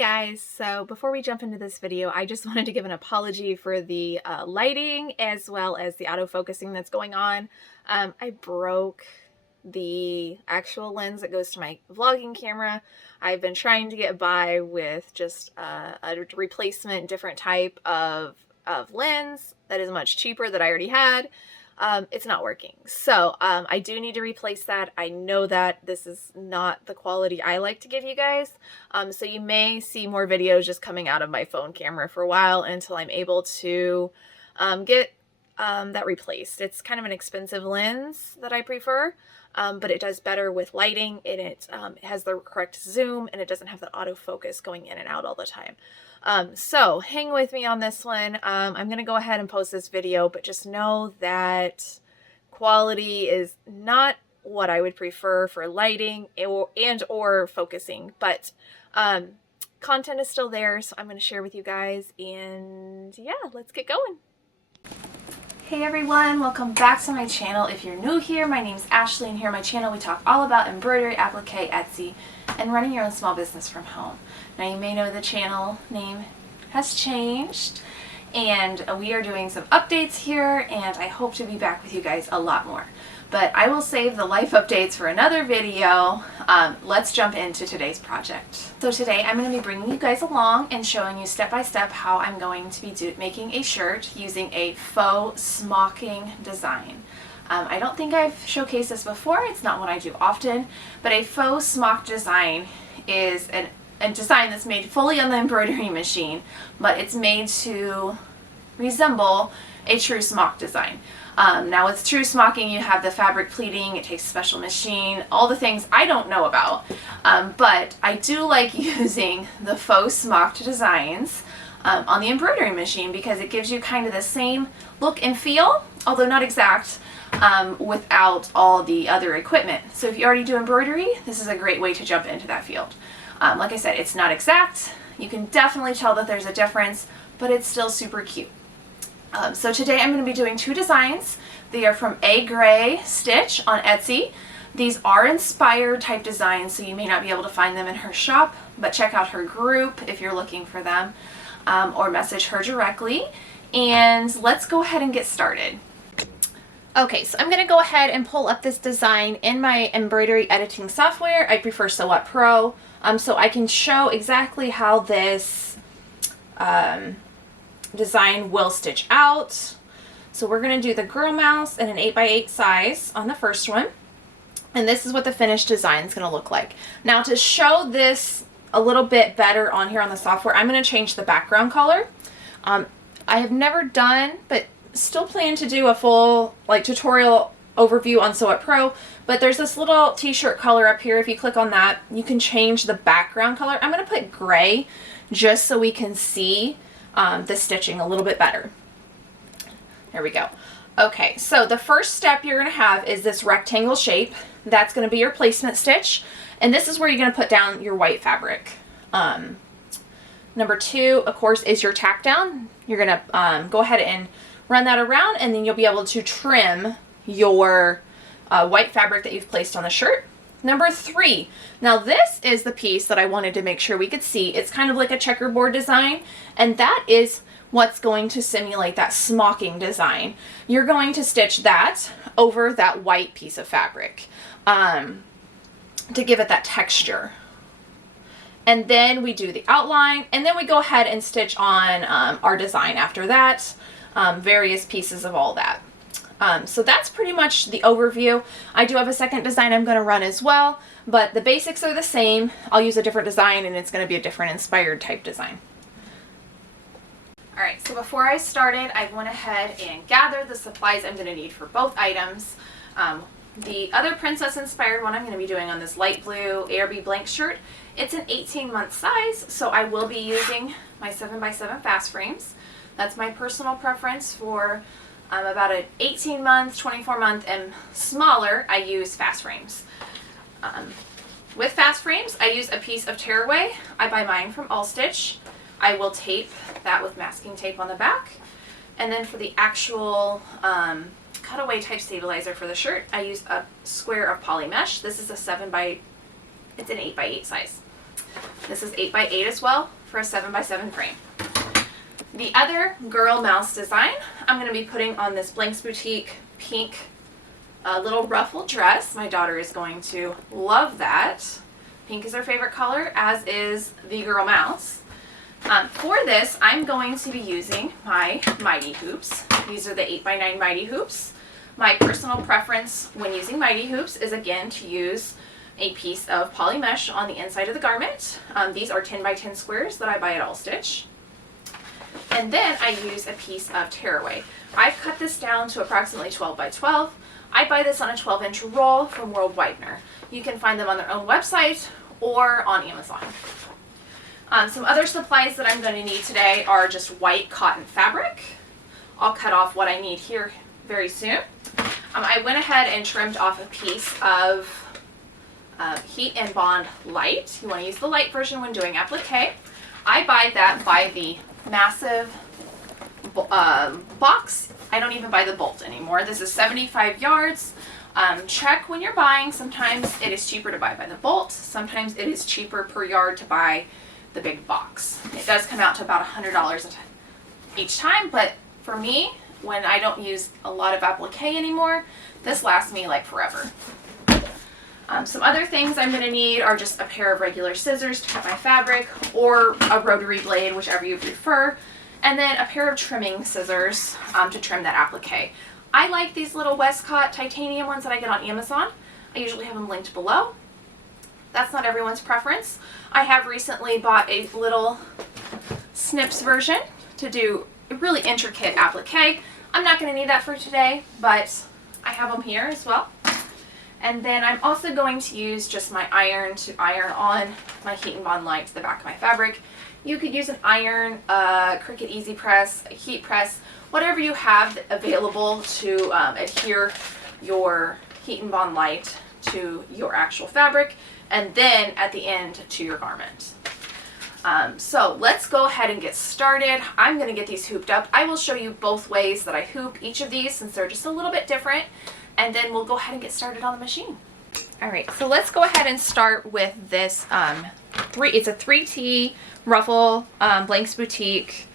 Guys, so before we jump into this video, I just wanted to give an apology for the lighting as well as the autofocusing that's going on. I broke the actual lens that goes to my vlogging camera. I've been trying to get by with just a replacement different type of lens that is much cheaper that I already had. It's not working. So I do need to replace that. I know that this is not the quality I like to give you guys. So you may see more videos just coming out of my phone camera for a while until I'm able to get that replaced. It's kind of an expensive lens that I prefer, but it does better with lighting, and it has the correct zoom, and it doesn't have the autofocus going in and out all the time. So hang with me on this one. I'm going to go ahead and post this video, but just know that quality is not what I would prefer for lighting or focusing, but content is still there, so I'm going to share with you guys, and yeah, let's get going. Hey everyone, welcome back to my channel. If you're new here, my name's Ashley, and here on my channel we talk all about embroidery, applique, Etsy, and running your own small business from home. Now you may know the channel name has changed, and we are doing some updates here, and I hope to be back with you guys a lot more. But I will save the life updates for another video. Let's jump into today's project. So today I'm going to be bringing you guys along and showing you step by step how I'm going to be making a shirt using a faux smocking design. I don't think I've showcased this before. It's not what I do often, but a faux smocked design is a design that's made fully on the embroidery machine, but it's made to resemble a true smock design. Now with true smocking, you have the fabric pleating, it takes a special machine, all the things I don't know about, but I do like using the faux smocked designs on the embroidery machine because it gives you kind of the same look and feel, although not exact, without all the other equipment. So if you already do embroidery, this is a great way to jump into that field. Like I said, it's not exact. You can definitely tell that there's a difference, but it's still super cute. So today I'm going to be doing two designs. They are from A Gray Stitch on Etsy. These are inspired type designs, so you may not be able to find them in her shop, but check out her group if you're looking for them, or message her directly. And let's go ahead and get started. Okay, so I'm going to go ahead and pull up this design in my embroidery editing software. I prefer Sew Up Pro, so I can show exactly how this design will stitch out. So we're going to do the girl mouse in an 8x8 size on the first one, and this is what the finished design is going to look like. Now to show this a little bit better on here on the software, I'm going to change the background color. I have never done, but still plan to do a full tutorial overview on Sew Up Pro, but there's this little t-shirt color up here. If you click on that, you can change the background color. I'm going to put gray just so we can see the stitching a little bit better. There we go. Okay, so the first step you're going to have is this rectangle shape. That's going to be your placement stitch, and this is where you're going to put down your white fabric. Number two, of course, is your tack down. You're going to go ahead and run that around, and then you'll be able to trim your white fabric that you've placed on the shirt. Number three, now this is the piece that I wanted to make sure we could see. It's kind of like a checkerboard design, and that is what's going to simulate that smocking design. You're going to stitch that over that white piece of fabric to give it that texture. And then we do the outline, and then we go ahead and stitch on our design after that, various pieces of all that. So that's pretty much the overview. I do have a second design I'm going to run as well, but the basics are the same. I'll use a different design, and it's going to be a different inspired type design. Alright, so before I started, I went ahead and gathered the supplies I'm going to need for both items. The other princess inspired one I'm going to be doing on this light blue ARB blank shirt. It's an 18-month size, so I will be using my 7x7 fast frames. That's my personal preference for about an 18-month, 24-month, and smaller. I use fast frames. With fast frames, I use a piece of tearaway. I buy mine from All Stitch. I will tape that with masking tape on the back. And then for the actual cutaway type stabilizer for the shirt, I use a square of poly mesh. This is a it's an 8x8 size. This is 8 by 8 as well for a 7 by 7 frame. The other girl mouse design I'm going to be putting on this Blanks Boutique pink little ruffle dress. My daughter is going to love that. Pink is her favorite color, as is the girl mouse. For this, I'm going to be using my Mighty hoops. These are the 8 by 9 Mighty hoops. My personal preference when using Mighty hoops is again to use a piece of poly mesh on the inside of the garment. These are 10 by 10 squares that I buy at All Stitch. And then I use a piece of tearaway. I've cut this down to approximately 12 by 12. I buy this on a 12-inch roll from World Widener. You can find them on their own website or on Amazon. Some other supplies that I'm going to need today are just white cotton fabric. I'll cut off what I need here very soon. I went ahead and trimmed off a piece of Heat and Bond Light. You want to use the light version when doing applique. I buy that by the massive box. I don't even buy the bolt anymore. This is 75 yards. Check when you're buying. Sometimes it is cheaper to buy by the bolt. Sometimes it is cheaper per yard to buy the big box. It does come out to about $100 each time, but for me, when I don't use a lot of applique anymore, this lasts me like forever. Some other things I'm going to need are just a pair of regular scissors to cut my fabric, or a rotary blade, whichever you prefer, and then a pair of trimming scissors to trim that applique. I like these little Westcott titanium ones that I get on Amazon. I usually have them linked below. That's not everyone's preference. I have recently bought a little snips version to do a really intricate applique. I'm not going to need that for today, but I have them here as well. And then I'm also going to use just my iron to iron on my Heat and Bond Light to the back of my fabric. You could use an iron, Cricut Easy Press, a heat press, whatever you have available to adhere your Heat and Bond Light to your actual fabric, and then at the end to your garment. So let's go ahead and get started. I'm going to get these hooped up. I will show you both ways that I hoop each of these since they're just a little bit different, and then we'll go ahead and get started on the machine. Alright, so let's go ahead and start with this, it's a 3T ruffle, Blanks Boutique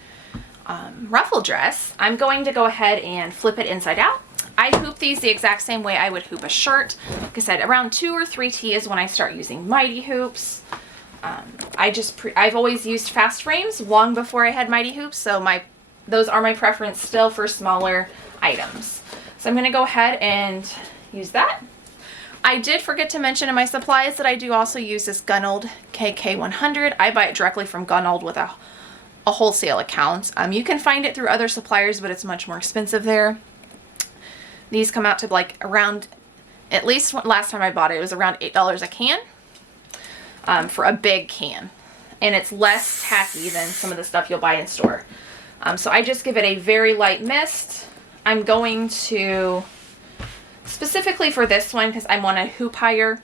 ruffle dress. I'm going to go ahead and flip it inside out. I hoop these the exact same way I would hoop a shirt. Like I said, around 2 or 3T is when I start using Mighty hoops. I've always used fast frames long before I had Mighty hoops, so those are my preference still for smaller items. So I'm going to go ahead and use that. I did forget to mention in my supplies that I do also use this Gunnald KK100. I buy it directly from Gunnald with a wholesale account. You can find it through other suppliers, but it's much more expensive there. These come out to like around, at least last time I bought it was around $8 a can for a big can. And it's less tacky than some of the stuff you'll buy in store. So I just give it a very light mist. I'm going to, specifically for this one, because I want to hoop higher,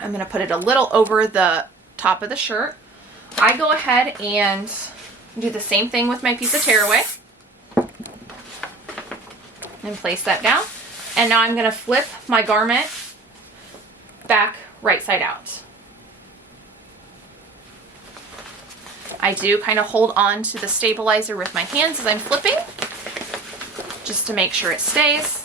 I'm going to put it a little over the top of the shirt. I go ahead and do the same thing with my piece of tearaway. And place that down. And now I'm going to flip my garment back right side out. I do kind of hold on to the stabilizer with my hands as I'm flipping, just to make sure it stays.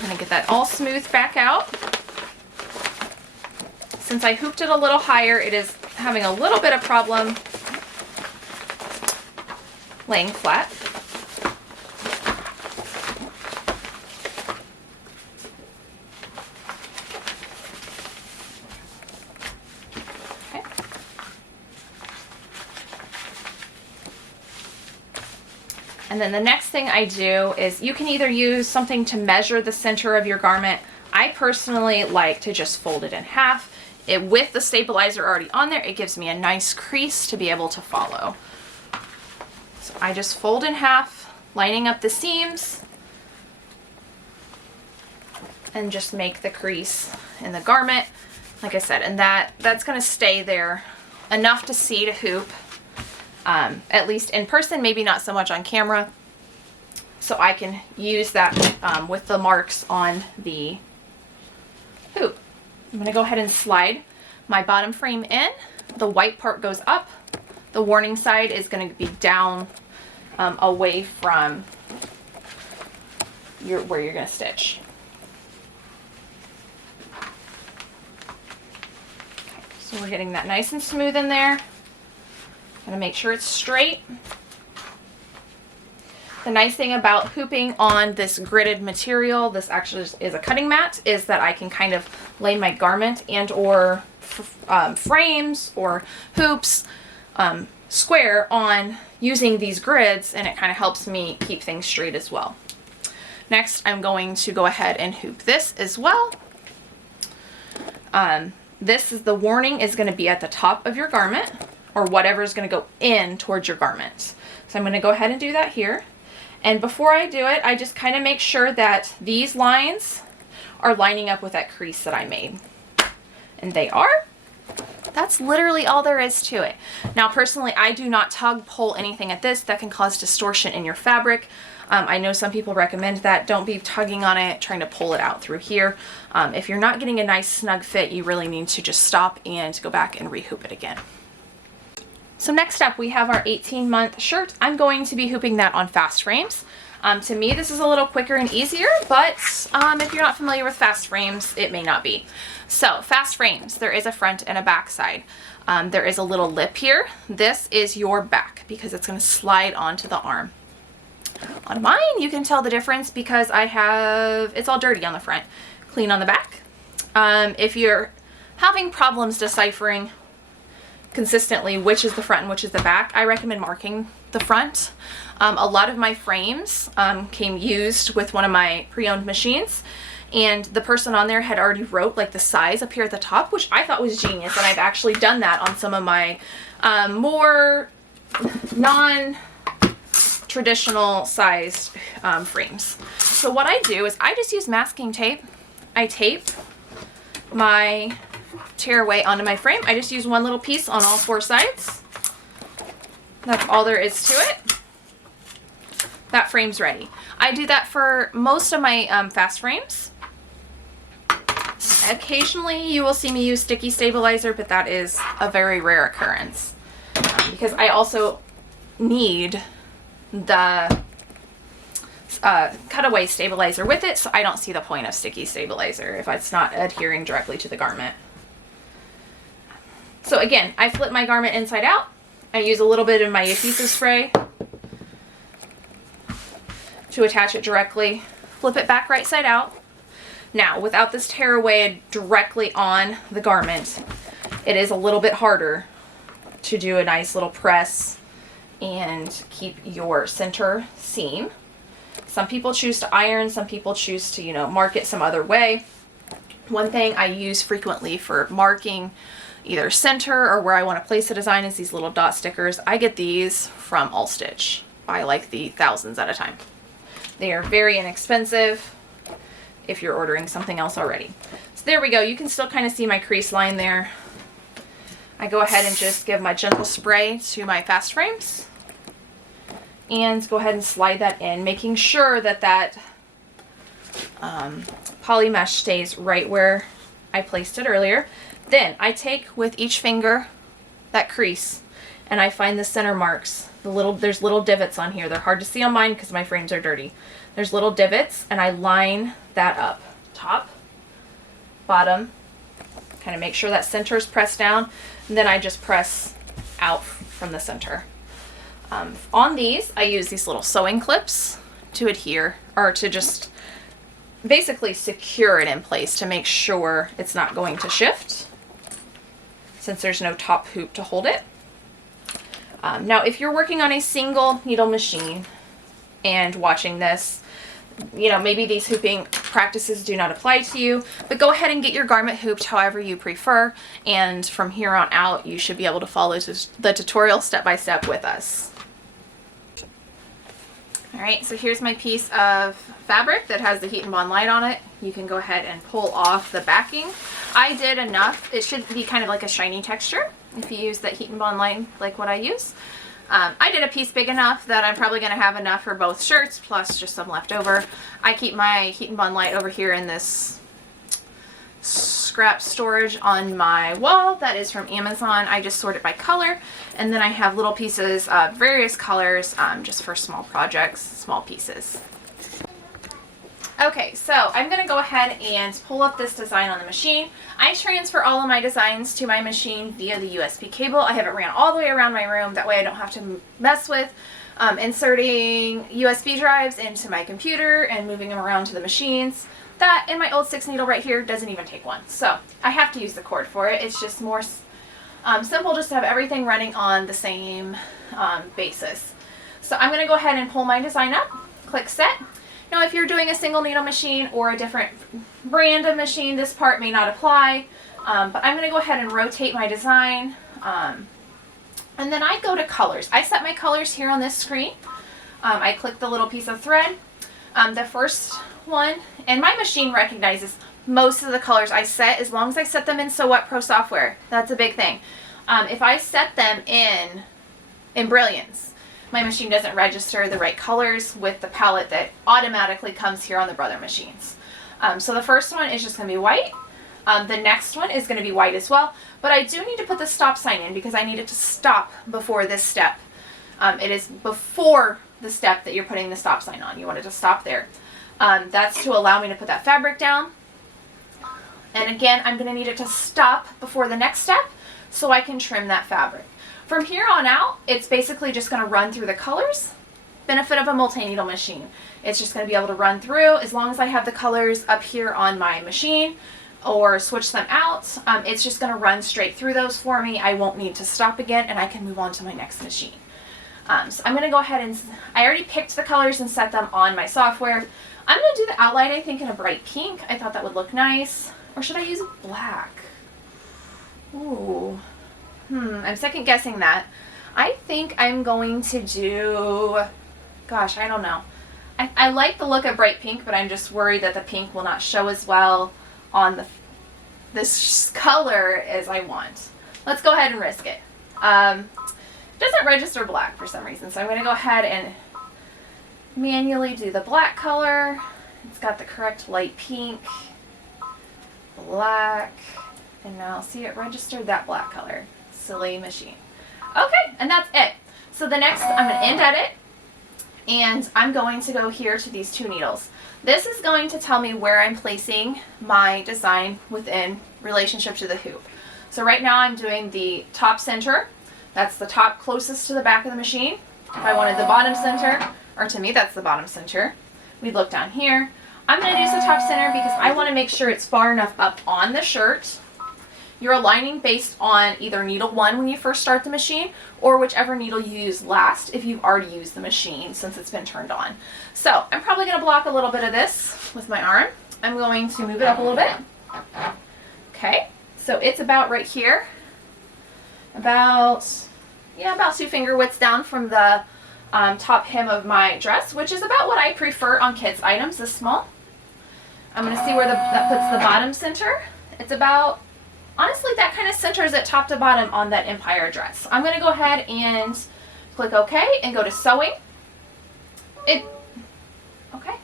I'm going to get that all smooth back out. Since I hooped it a little higher, it is having a little bit of problem laying flat. Okay. And then the next thing I do is you can either use something to measure the center of your garment. I personally like to just fold it in half. With the stabilizer already on there, it gives me a nice crease to be able to follow. So I just fold in half, lining up the seams, and just make the crease in the garment, like I said, and that's going to stay there enough to see to hoop, at least in person, maybe not so much on camera, so I can use that with the marks on the hoop. I'm gonna go ahead and slide my bottom frame in. The white part goes up. The warning side is gonna be down away from where you're gonna stitch. So we're getting that nice and smooth in there. Gonna make sure it's straight. The nice thing about hooping on this gridded material, this actually is a cutting mat, is that I can kind of lay my garment and or frames or hoops square on using these grids, and it kind of helps me keep things straight as well. Next, I'm going to go ahead and hoop this as well. This is the warning is going to be at the top of your garment, or whatever is going to go in towards your garment. So I'm going to go ahead and do that here. And before I do it, I just kind of make sure that these lines are lining up with that crease that I made. And they are. That's literally all there is to it. Now, personally, I do not tug, pull anything at this. That can cause distortion in your fabric. I know some people recommend that. Don't be tugging on it, trying to pull it out through here. If you're not getting a nice snug fit, you really need to just stop and go back and rehoop it again. So next up, we have our 18-month shirt. I'm going to be hooping that on fast frames. To me, this is a little quicker and easier, but if you're not familiar with fast frames, it may not be. So fast frames, there is a front and a back side. There is a little lip here. This is your back because it's going to slide onto the arm. On mine, you can tell the difference because it's all dirty on the front, clean on the back. If you're having problems deciphering consistently which is the front and which is the back, I recommend marking the front. A lot of my frames came used with one of my pre-owned machines, and the person on there had already wrote like the size up here at the top, which I thought was genius, and I've actually done that on some of my more non-traditional sized frames. So what I do is I just use masking tape. I tape my tearaway onto my frame. I just use one little piece on all 4 sides. That's all there is to it. That frame's ready. I do that for most of my fast frames. Occasionally you will see me use sticky stabilizer, but that is a very rare occurrence because I also need the cutaway stabilizer with it, so I don't see the point of sticky stabilizer if it's not adhering directly to the garment. So again, I flip my garment inside out. I use a little bit of my adhesive spray to attach it directly. Flip it back right side out. Now, without this tearaway directly on the garment, it is a little bit harder to do a nice little press and keep your center seam. Some people choose to iron, some people choose to, mark it some other way. One thing I use frequently for marking either center or where I want to place a design is these little dot stickers. I get these from All Stitch by like the thousands at a time. They are very inexpensive if you're ordering something else already. So there we go. You can still kind of see my crease line there. I go ahead and just give my gentle spray to my fast frames and go ahead and slide that in, making sure that that poly mesh stays right where I placed it earlier. Then I take with each finger that crease and I find the center marks. There's little divots on here. They're hard to see on mine because my frames are dirty. There's little divots and I line that up. Top, bottom, kind of make sure that center is pressed down, and then I just press out from the center. On these, I use these little sewing clips to adhere, or to just basically secure it in place to make sure it's not going to shift, since there's no top hoop to hold it. Now, if you're working on a single needle machine and watching this, maybe these hooping practices do not apply to you, but go ahead and get your garment hooped however you prefer, and from here on out, you should be able to follow the tutorial step by step with us. Alright, so here's my piece of fabric that has the Heat and Bond light on it. You can go ahead and pull off the backing. I did enough. It should be kind of like a shiny texture if you use that Heat and Bond light like what I use. I did a piece big enough that I'm probably going to have enough for both shirts, plus just some left over. I keep my Heat and Bond light over here in this scrap storage on my wall that is from Amazon. I just sort it by color, and then I have little pieces of various colors just for small projects, small pieces. Okay, so I'm going to go ahead and pull up this design on the machine. I transfer all of my designs to my machine via the USB cable. I have it ran all the way around my room. That way I don't have to mess with inserting USB drives into my computer and moving them around to the machines. That in my old 6 needle right here doesn't even take one. So I have to use the cord for it. It's just more simple just to have everything running on the same basis. So I'm going to go ahead and pull my design up, click set. Now if you're doing a single needle machine or a different brand of machine, this part may not apply, but I'm going to go ahead and rotate my design, and then I go to colors. I set my colors here on this screen. I click the little piece of thread. The first one, and my machine recognizes most of the colors I set as long as I set them in So What Pro software. That's a big thing. If I set them in Brilliance, my machine doesn't register the right colors with the palette that automatically comes here on the Brother machines. So the first one is just going to be white. The next one is going to be white as well, but I do need to put the stop sign in because I need it to stop before this step. It is before the step that you're putting the stop sign on. You want it to stop there. That's to allow me to put that fabric down. And again, I'm going to need it to stop before the next step so I can trim that fabric. From here on out, it's basically just going to run through the colors. Benefit of a multi-needle machine. It's just going to be able to run through as long as I have the colors up here on my machine or switch them out. It's just going to run straight through those for me. I won't need to stop again, and I can move on to my next machine. So I'm going to go ahead and, I already picked the colors and set them on my software. I'm going to do the outline, I think, in a bright pink. I thought that would look nice. Or should I use black? Ooh. I'm second guessing that. I think I'm going to do, gosh, I don't know. I like the look of bright pink, but I'm just worried that the pink will not show as well on this color as I want. Let's go ahead and risk it. It doesn't register black for some reason, so I'm going to go ahead and manually do the black color. It's got the correct light pink, black, and now see it registered that black color. Silly machine. Okay, and that's it. So the next, I'm going to indent it, and I'm going to go here to these 2 needles. This is going to tell me where I'm placing my design within relationship to the hoop. So right now I'm doing the top center. That's the top closest to the back of the machine. If I wanted the bottom center, or to me that's the bottom center, we'd look down here. I'm going to use the top center because I want to make sure it's far enough up on the shirt. You're aligning based on either needle 1 when you first start the machine, or whichever needle you use last if you've already used the machine since it's been turned on. So I'm probably going to block a little bit of this with my arm. I'm going to move it up a little bit. Okay, so it's about right here. About 2 finger widths down from the top hem of my dress, which is about what I prefer on kids' items, this small. I'm going to see where that puts the bottom center. It's about, honestly, that kind of centers it top to bottom on that Empire dress. I'm going to go ahead and click OK and go to sewing. Okay.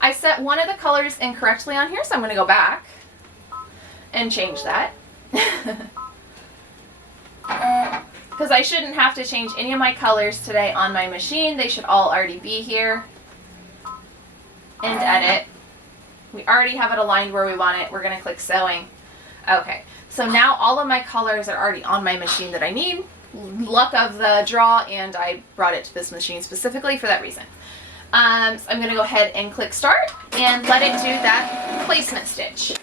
I set one of the colors incorrectly on here, so I'm going to go back and change that. Because I shouldn't have to change any of my colors today on my machine. They should all already be here. And edit. We already have it aligned where we want it. We're going to click sewing. Okay, so now all of my colors are already on my machine that I need. Luck of the draw, and I brought it to this machine specifically for that reason. So I'm going to go ahead and click start and let it do that placement stitch.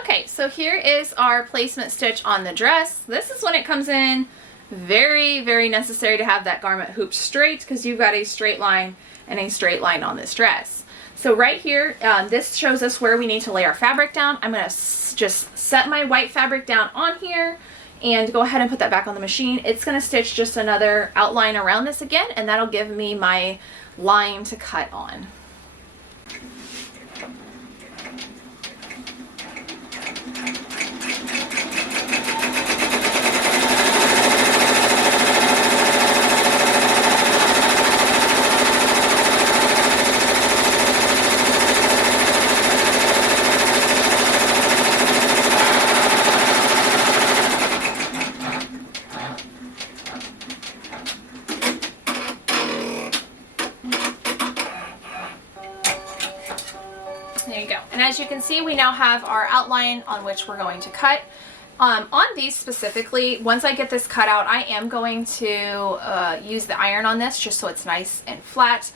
Okay, so here is our placement stitch on the dress. This is when it comes in. Very, very necessary to have that garment hoop straight because you've got a straight line and a straight line on this dress. So right here, this shows us where we need to lay our fabric down. I'm going to just set my white fabric down on here and go ahead and put that back on the machine. It's going to stitch just another outline around this again, and that'll give me my line to cut on. can see we now have our outline on which we're going to cut. On these specifically, once I get this cut out, I am going to use the iron on this just so it's nice and flat.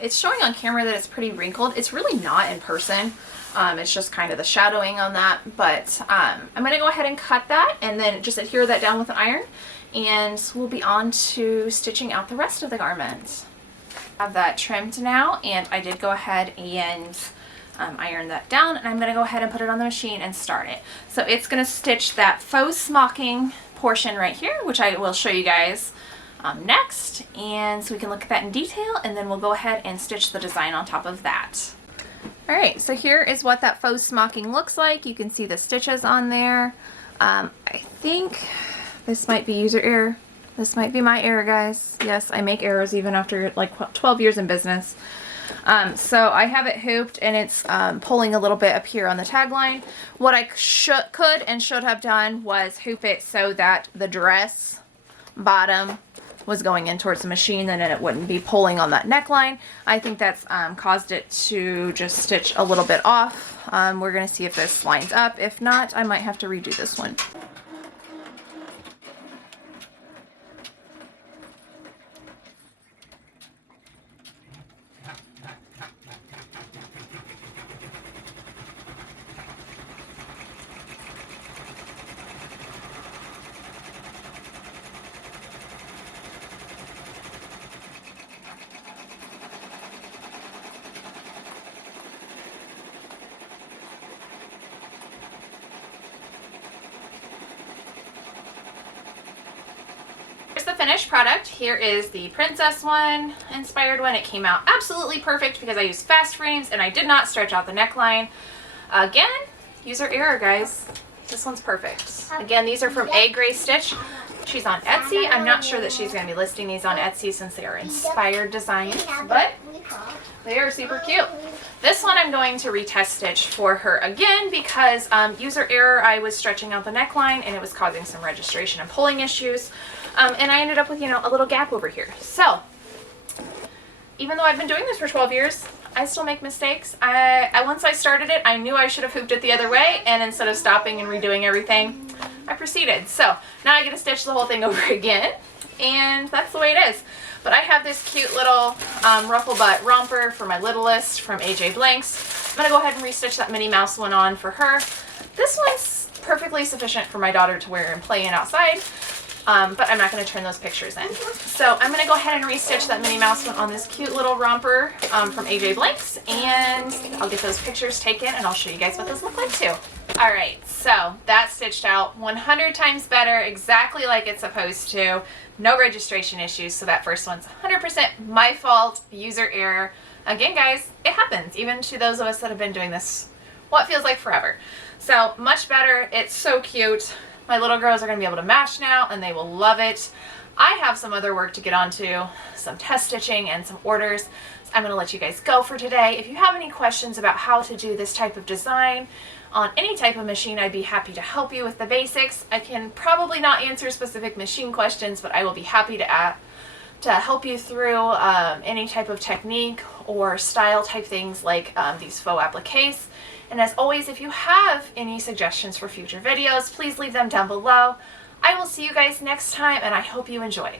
It's showing on camera that it's pretty wrinkled. It's really not in person. It's just kind of the shadowing on that, but I'm going to go ahead and cut that and then just adhere that down with an iron, and we'll be on to stitching out the rest of the garment. I have that trimmed now, and I did go ahead and iron that down, and I'm going to go ahead and put it on the machine and start it. So it's going to stitch that faux smocking portion right here, which I will show you guys next, and so we can look at that in detail, and then we'll go ahead and stitch the design on top of that. Alright, so here is what that faux smocking looks like. You can see the stitches on there. I think this might be user error. This might be my error, guys. Yes, I make errors even after like 12 years in business. So I have it hooped, and it's pulling a little bit up here on the tagline. What I could and should have done was hoop it so that the dress bottom was going in towards the machine, and then it wouldn't be pulling on that neckline. I think that's caused it to just stitch a little bit off. We're going to see if this lines up. If not, I might have to redo this one. Here's the finished product. Here is the princess one, inspired one. It came out absolutely perfect because I used fast frames and I did not stretch out the neckline. Again, user error, guys. This one's perfect. Again, these are from A Gray Stitch. She's on Etsy. I'm not sure that she's going to be listing these on Etsy since they are inspired designs, but they are super cute. This one I'm going to retest stitch for her again because user error, I was stretching out the neckline and it was causing some registration and pulling issues. And I ended up with, a little gap over here. So, even though I've been doing this for 12 years, I still make mistakes. Once I started it, I knew I should have hooped it the other way, and instead of stopping and redoing everything, I proceeded. So, now I get to stitch the whole thing over again, and that's the way it is. But I have this cute little ruffle butt romper for my littlest from AJ Blanks. I'm going to go ahead and restitch that Minnie Mouse one on for her. This one's perfectly sufficient for my daughter to wear and play in outside. But I'm not going to turn those pictures in. So I'm going to go ahead and restitch that Minnie Mouse one on this cute little romper from AJ Blanks, and I'll get those pictures taken and I'll show you guys what those look like too. Alright, so that's stitched out 100 times better, exactly like it's supposed to. No registration issues, so that first one's 100% my fault, user error. Again, guys, it happens, even to those of us that have been doing this what feels like forever. So much better. It's so cute. My little girls are going to be able to match now, and they will love it. I have some other work to get onto, some test stitching and some orders. So I'm going to let you guys go for today. If you have any questions about how to do this type of design on any type of machine, I'd be happy to help you with the basics. I can probably not answer specific machine questions, but I will be happy to help you through any type of technique or style type things like these faux appliques. And as always, if you have any suggestions for future videos, please leave them down below. I will see you guys next time, and I hope you enjoy.